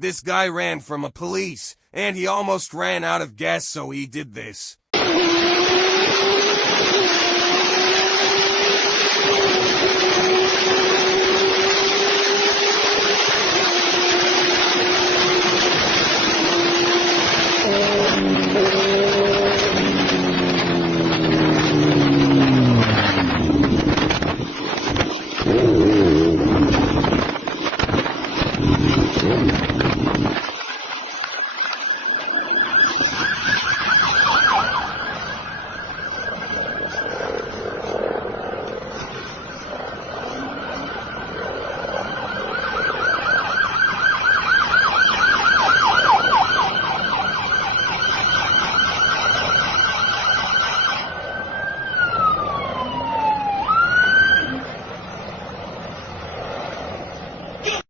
This guy ran from a police, and he almost ran out of gas, so he did this.